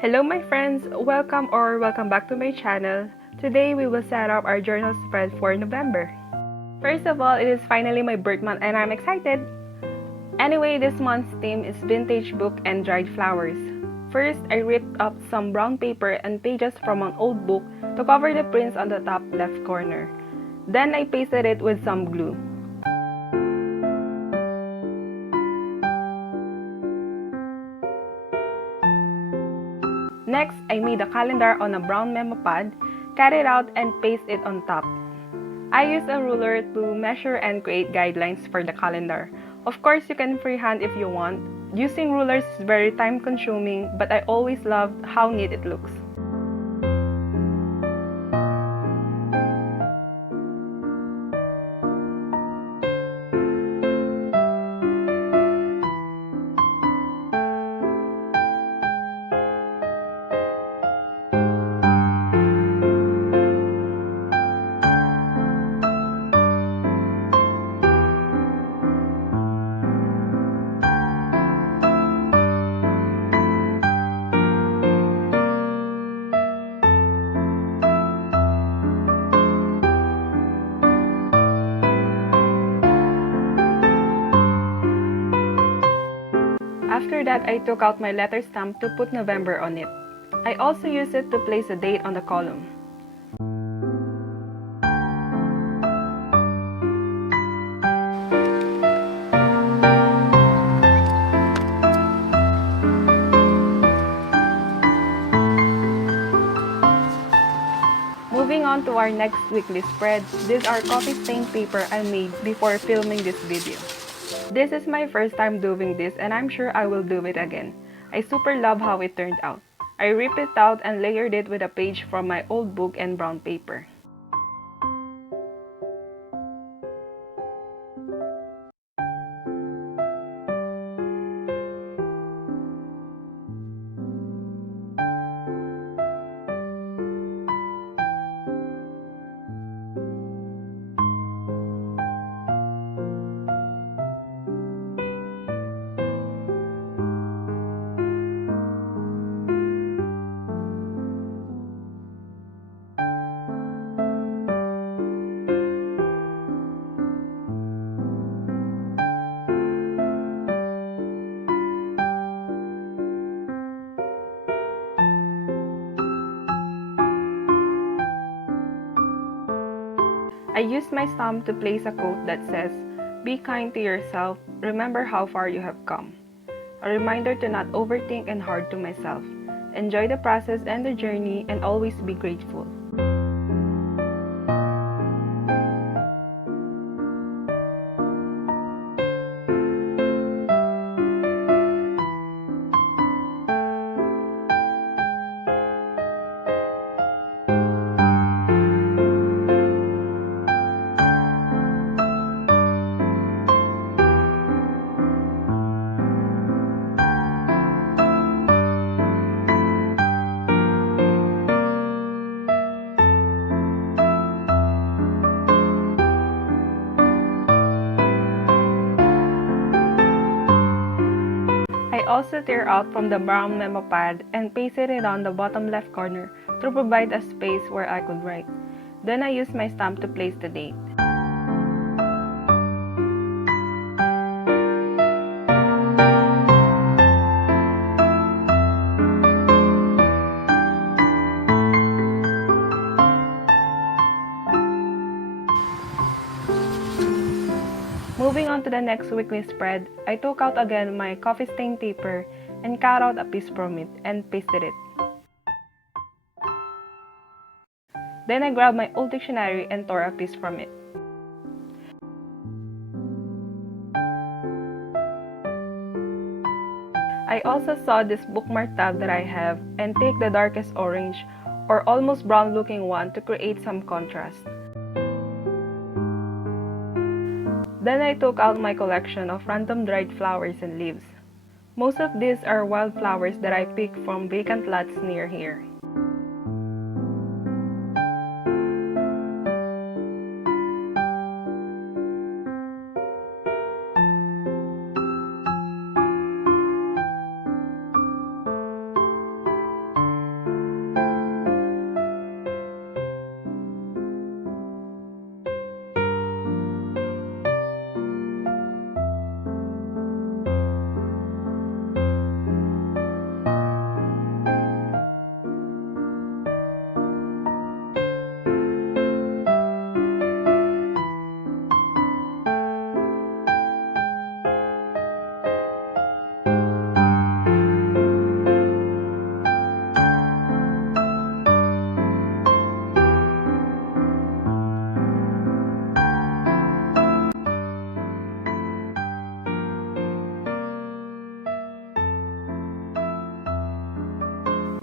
Hello my friends! Welcome back to my channel. Today we will set up our journal spread for November. First of all, it is finally my birth month and I'm excited! Anyway, this month's theme is vintage book and dried flowers. First, I ripped up some brown paper and pages from an old book to cover the prints on the top left corner. Then I pasted it with some glue. Next, I made a calendar on a brown memo pad, cut it out and paste it on top. I used a ruler to measure and create guidelines for the calendar. Of course, you can freehand if you want. Using rulers is very time consuming, but I always loved how neat it looks. After that, I took out my letter stamp to put November on it. I also used it to place a date on the column. Moving on to our next weekly spread, these are coffee stain paper I made before filming this video. This is my first time doing this and I'm sure I will do it again. I super love how it turned out. I ripped it out and layered it with a page from my old book and brown paper. I used my stamp to place a quote that says, "Be kind to yourself, remember how far you have come." A reminder to not overthink and hard to myself. Enjoy the process and the journey and always be grateful. I also tear out from the brown memo pad and pasted it on the bottom left corner to provide a space where I could write. Then I used my stamp to place the date. Moving on to the next weekly spread, I took out again my coffee stain paper and cut out a piece from it and pasted it. Then I grabbed my old dictionary and tore a piece from it. I also saw this bookmark tab that I have and take the darkest orange or almost brown looking one to create some contrast. Then I took out my collection of random dried flowers and leaves. Most of these are wildflowers that I picked from vacant lots near here.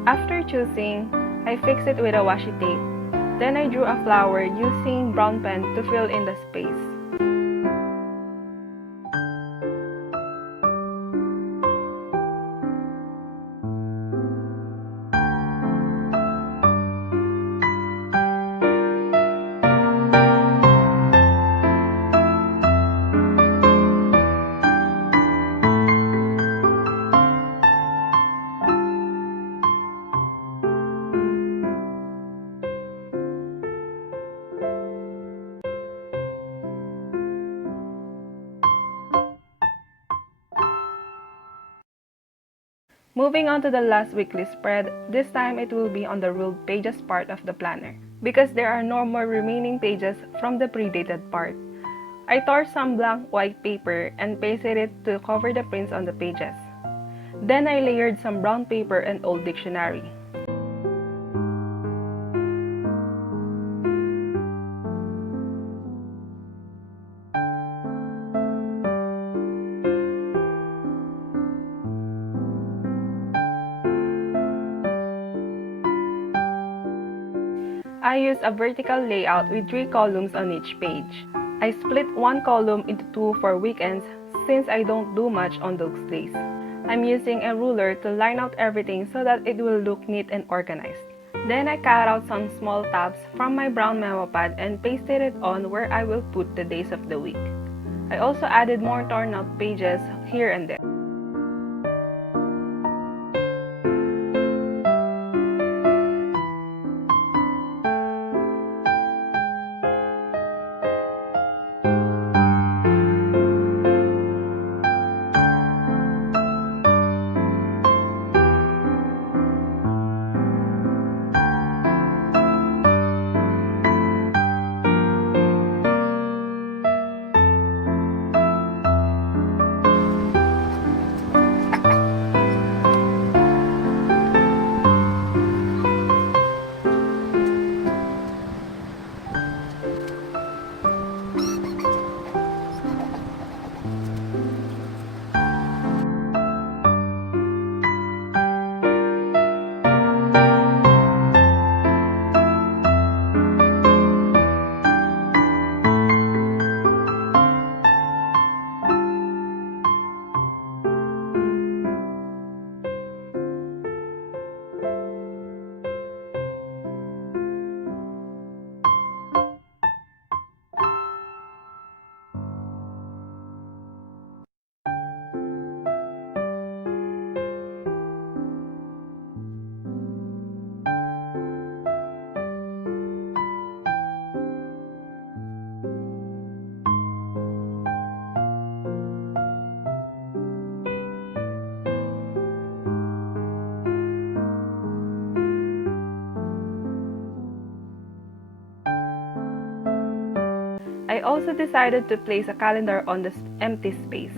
After choosing, I fixed it with a washi tape. Then I drew a flower using brown pen to fill in the space. Moving on to the last weekly spread, this time it will be on the ruled pages part of the planner, because there are no more remaining pages from the pre-dated part. I tore some blank white paper and pasted it to cover the prints on the pages. Then I layered some brown paper and old dictionary. I used a vertical layout with 3 columns on each page. I split one column into 2 for weekends since I don't do much on those days. I'm using a ruler to line out everything so that it will look neat and organized. Then I cut out some small tabs from my brown memo pad and pasted it on where I will put the days of the week. I also added more torn out pages here and there. I also decided to place a calendar on the empty space.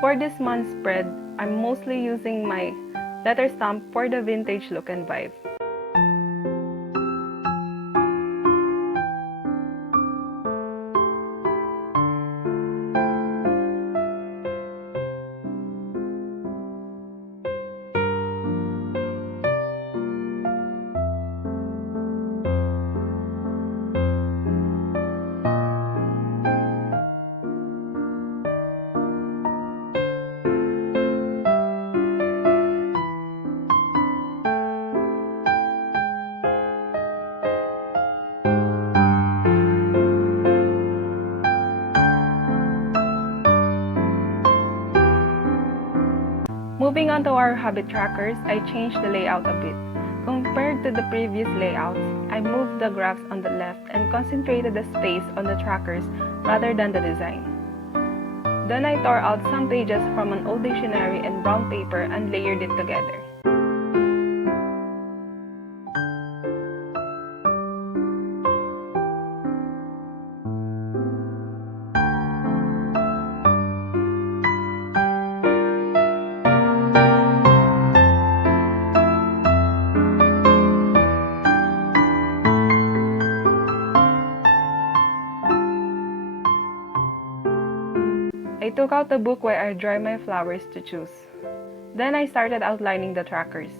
For this month's spread, I'm mostly using my letter stamp for the vintage look and vibe. Moving on to our habit trackers, I changed the layout a bit. Compared to the previous layouts, I moved the graphs on the left and concentrated the space on the trackers rather than the design. Then I tore out some pages from an old dictionary and brown paper and layered it together. I took out the book where I dry my flowers to choose. Then I started outlining the trackers.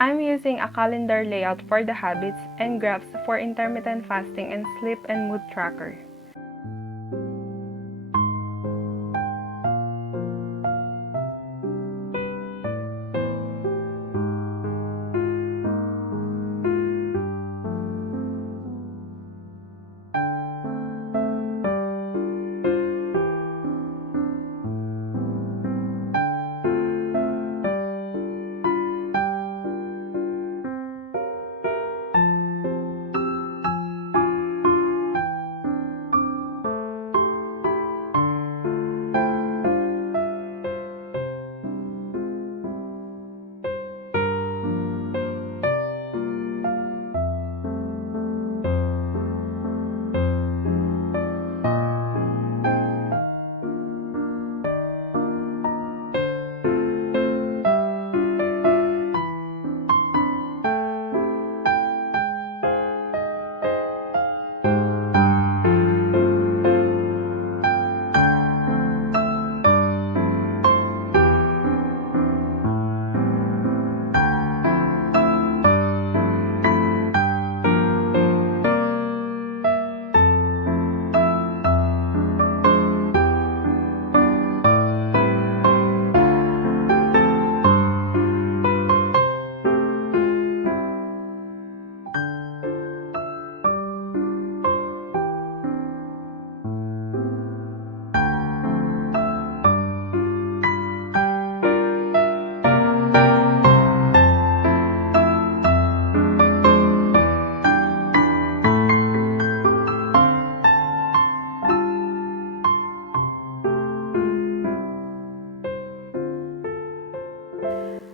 I'm using a calendar layout for the habits and graphs for intermittent fasting and sleep and mood tracker.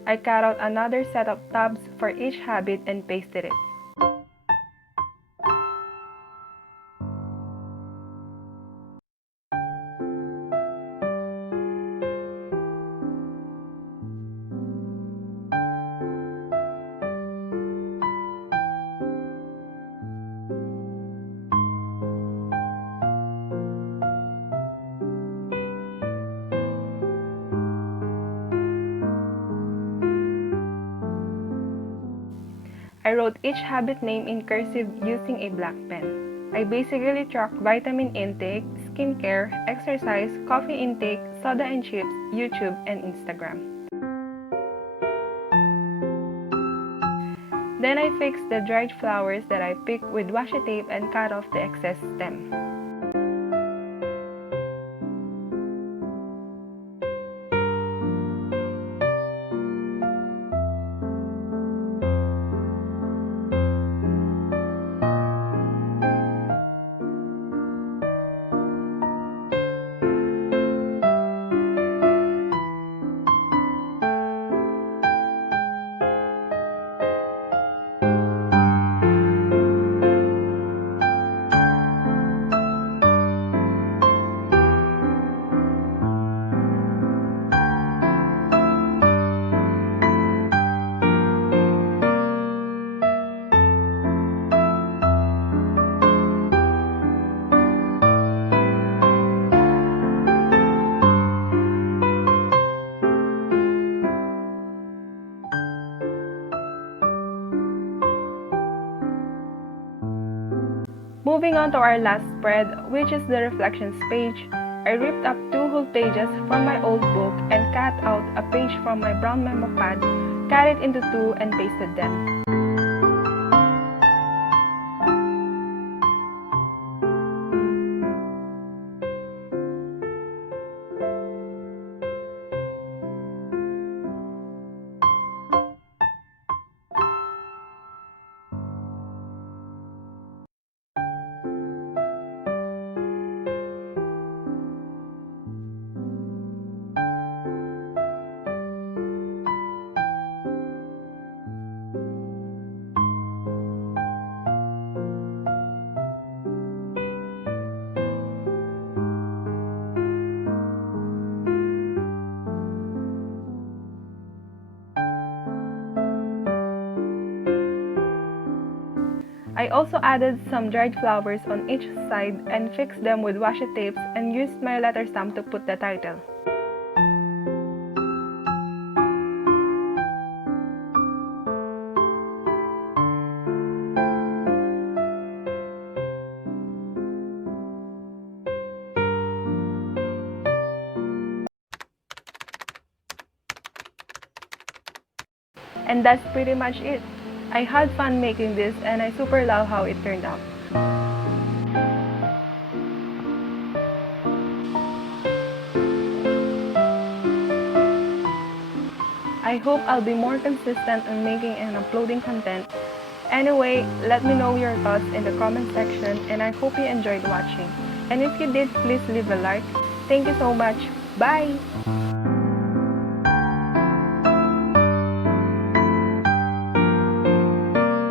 I cut out another set of tabs for each habit and pasted it. I wrote each habit name in cursive using a black pen. I basically track vitamin intake, skincare, exercise, coffee intake, soda and chips, YouTube, and Instagram. Then I fixed the dried flowers that I picked with washi tape and cut off the excess stem. Moving on to our last spread, which is the reflections page, I ripped up 2 whole pages from my old book and cut out a page from my brown memo pad, cut it into 2 and pasted them. I also added some dried flowers on each side and fixed them with washi tapes and used my letter stamp to put the title. And that's pretty much it. I had fun making this and I super love how it turned out. I hope I'll be more consistent in making and uploading content. Anyway, let me know your thoughts in the comment section and I hope you enjoyed watching. And if you did, please leave a like. Thank you so much. Bye!